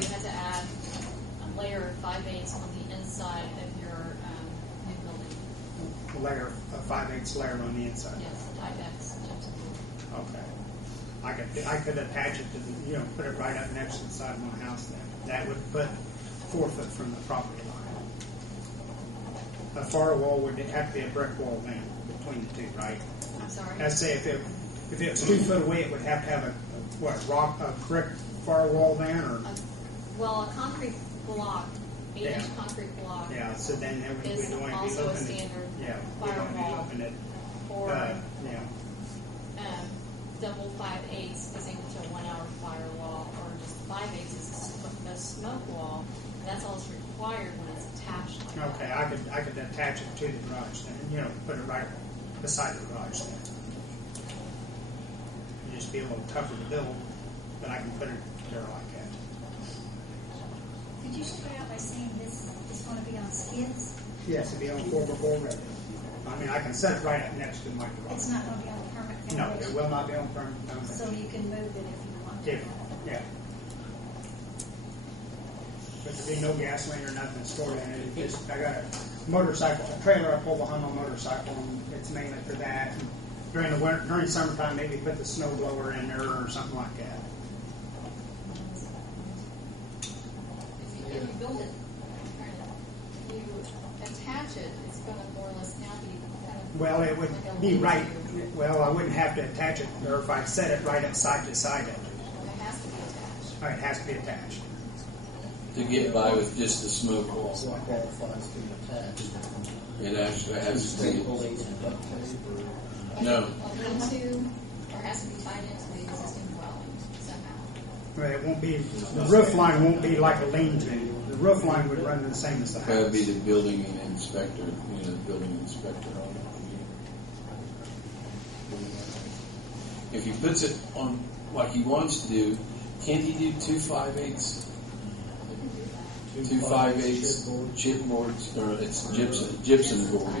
you had to add a layer of 5/8 on the inside of your new building. A layer, a 5/8 layer on the inside. Yes, type X gypsum board. Okay. I could attach it to the, put it right up next to the side of my house then. That would put 4 foot from the property line. A firewall would have to be a brick wall then between the two, right? I'm sorry? Let's say if it was 2 foot away, it would have to have a brick firewall then, or? Well, a concrete block, 8-inch concrete block. Yeah, so then we is would only be also a open standard firewall. Or double 5/8 is equal to a 1 hour firewall, or just 5/8 is a smoke wall. And that's all that's required when it's attached. Like okay, that. I could attach it to the garage then, put it right beside the garage then. It'd just be a little tougher to build, but I can put it there like that. Could you start out by saying this is going to be on skids? Yes, it'd be on 4x4 ready. I mean, I can set it right up next to my garage. It's not going to be on permanent No, foundation? it will not be on permanent foundation. So you can move it if you want to. Yeah. But there'd be no gasoline or nothing stored in it. I got a motorcycle, a trailer I pull behind my motorcycle, and it's mainly for that. And during the winter, during summertime, maybe put the snow blower in there or something like that. If you build it, if you attach it, it's going to more or less now be kind of Well, it would like a be right. lean-to. Well, I wouldn't have to attach it, or if I set it right up side to side of it. It has to be attached. All right, it has to be attached. To get by with just the smoke wall. What qualifies to be attached? It actually has to be. Staples and duct tape, No. A lean-to, or has to be tied into the existing dwelling somehow. Well, it won't be, the roof line won't be like a lean-to. The roof line would run the same as the That would house. be the building inspector, the building inspector on it. If he puts it on like he wants to do, can't he do 2 5/8? 2 5/8 chipboards, or it's gypsum board,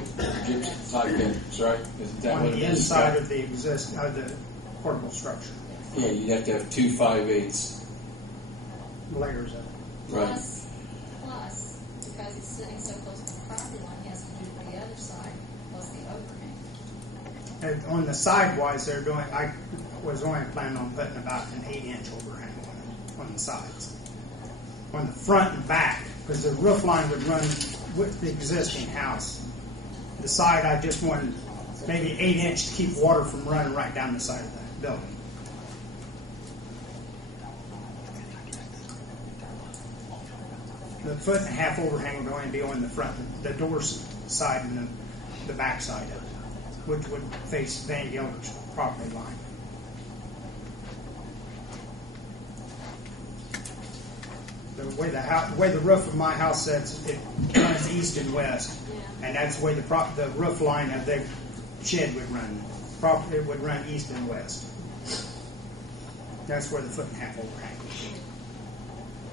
gypsum type mix, right? Is that On what the it is? inside of the the portable structure, Yeah, you'd have to have 2 5/8. layers of it. Right. Plus, because it's sitting so close to the property line, he has to do it for the other side, plus the overhang. And on the sidewise, I was only planning on putting about an 8-inch overhang on the sides. On the front and back, because the roof line would run with the existing house. The side, I just wanted maybe 8-inch to keep water from running right down the side of that building. The 1.5 overhang would only be on the front, the door side and the back side of it, which would face Van Gilbert's property line. The way the roof of my house sits, it runs east and west, and that's the way the roof line of the shed would run. It would run east and west. That's where the 1.5 overhang would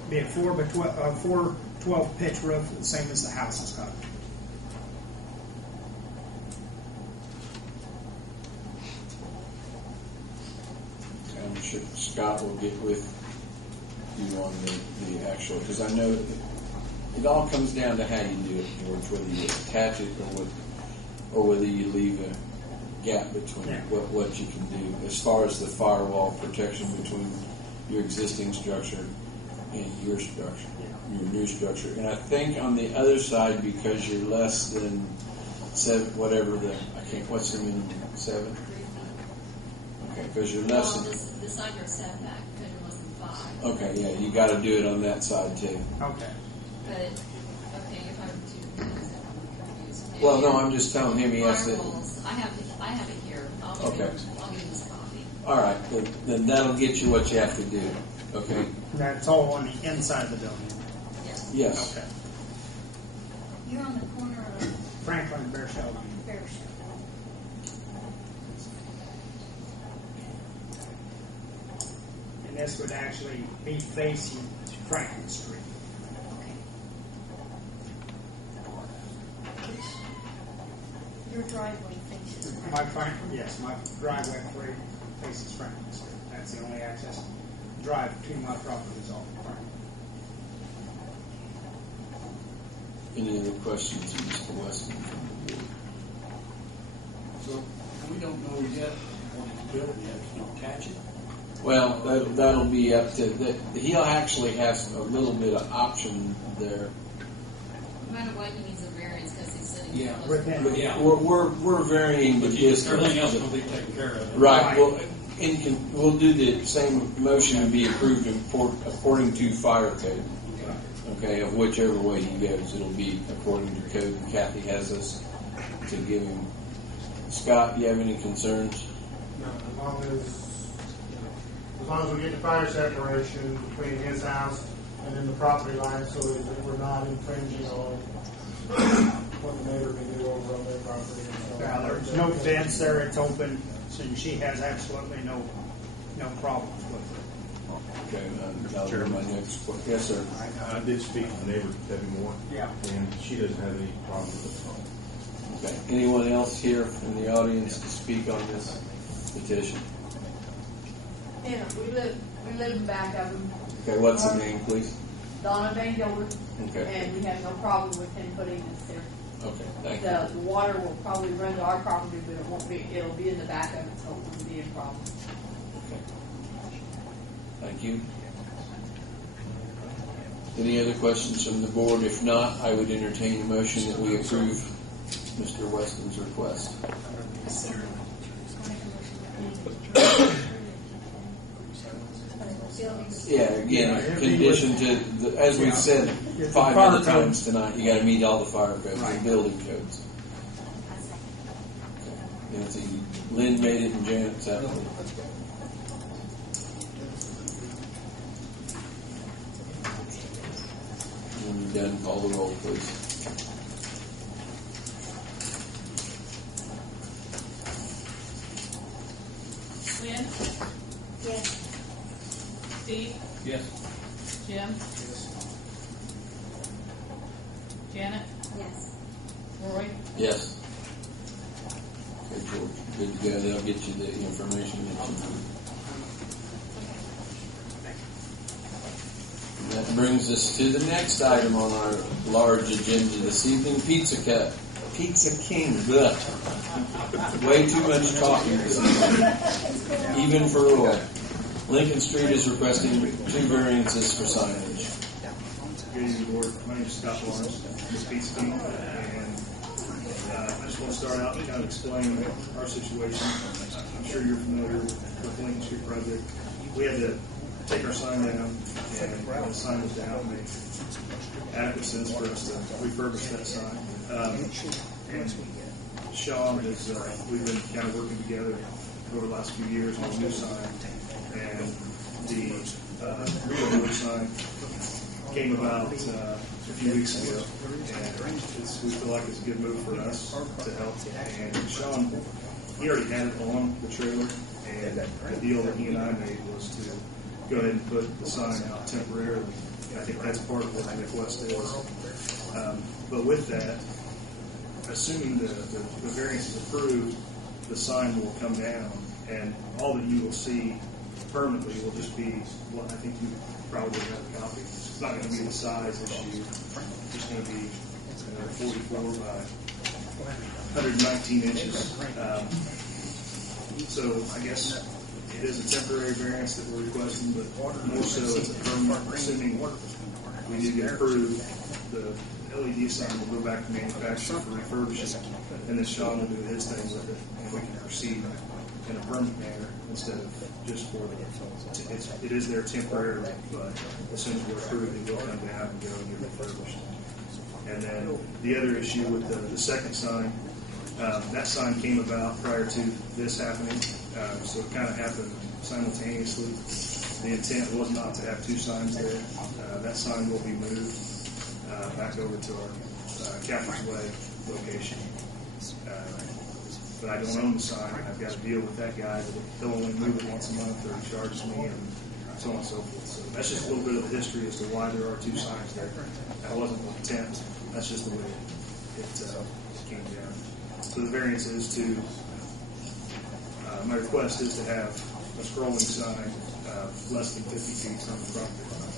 be. Be a 4 12 pitch roof, the same as the house has got. I'm sure Scott will get with you on the actual, because I know it all comes down to how you do it, George, whether you attach it or whether you leave a gap between what you can do as far as the firewall protection between your existing structure and your structure, your new structure. And I think on the other side, because you're less than 7, whatever what's the minimum, 7? Okay, because you're less than. The side yard setback, because you're less than 5. Okay, yeah, you got to do it on that side too. Okay. But, okay, if I were to, I'm confused. Well, no, I'm just telling him he has to. Firewalls, I have it here. I'll give him this copy. All right, then that'll get you what you have to do. Okay. That's all on the inside of the building. Yes. Yes. Okay. You're on the corner of Franklin and Bear Shell. Bear Show. And this would actually be facing Franklin Street. Okay. Your driveway faces My driveway faces Franklin Street. That's the only access drive to my property is off of Franklin. Any other questions of Mr. Weston from the board? So, we don't know yet what he's building, you have to attach it. Well, that'll be up to, he'll actually have a little bit of option there. No matter what, he needs a variance because he's sitting. Yeah. Within- Yeah. We're varying the But distance. everything else will be taken care of. Right. Well, we'll do the same motion to be approved according to fire code. Okay, of whichever way he goes, it'll be according to code. And Kathy has us to give him. Scott, you have any concerns? No, as long as we get the fire separation between his house and then the property line, so that we're not infringing on what the neighbor can do over on their property. Yeah, there's no fence there, it's open, so she has absolutely no problems with it. Okay, that'll be my next question. Yes, sir. I did speak to the neighbor, Debbie Moore. Yeah. And she doesn't have any problem with it. Okay. Anyone else here in the audience to speak on this petition? Yeah, we live in back of him. Okay, what's the name, please? Donna Van Gilbert, Okay. and we have no problem with him putting this there. Okay, thank you. The water will probably run to our property, but it won't be, it'll be in the back of it, so it won't be a problem. Okay. Thank you. Any other questions from the board? If not, I would entertain a motion that we approve Mr. Weston's request. Yeah, again, condition to, as we've said It's 5 the other fire times tonight, you got to meet all the fire codes and building codes. Okay. Nancy, Lynn made it and Janet seconded it. When you're done, call the roll, please. Lynn? Yes. Steve? Yes. Jim? Janet? Yes. Roy? Yes. Okay, George, good to go. They'll get you the information that you need. And that brings us to the next item on our large agenda this evening, Pizza Cut. Pizza King, bleh. Way too much talking this evening, even for Roy. Lincoln Street is requesting 2 variances for signage. Good evening, Board. My name is Scott Lawrence, Miss Pizza King, and I just want to start out and kind of explain our situation. I'm sure you're familiar with the Lincoln Street project. We had to take our sign down, and when the sign was down, it made adequate sense for us to refurbish that sign. And Sean is, we've been kind of working together over the last few years on a new sign, and the real sign came about a few weeks ago, and we feel like it's a good move for us to help. And Sean, he already had it on the trailer, and the deal that he and I made was to go ahead and put the sign out temporarily. And I think that's part of what the request is. But with that, assuming the variance is approved, the sign will come down, and all that you will see permanently will just be what I think you probably have a copy. It's not going to be the size issue. It's just going to be 44 by 119 inches. So I guess it is a temporary variance that we're requesting, but more so it's a permanent, assuming we do get approved. The LED sign will go back to manufacturer for refurbishing, and then Sean will do his thing with it, and we can proceed in a permanent manner instead of just for the. It is there temporarily, but as soon as we're approved, it will come down and go and get refurbished. And then the other issue with the second sign, that sign came about prior to this happening, so it kind of happened simultaneously. The intent was not to have 2 signs there. That sign will be moved back over to our Catherine's Way location. But I don't own the sign. I've got to deal with that guy. He'll only move it once a month, or he charges me, and so on and so forth. So that's just a little bit of the history as to why there are 2 signs there. That wasn't the intent. That's just the way it came down. So the variance is to, my request is to have a scrolling sign less than 50 feet from the property line.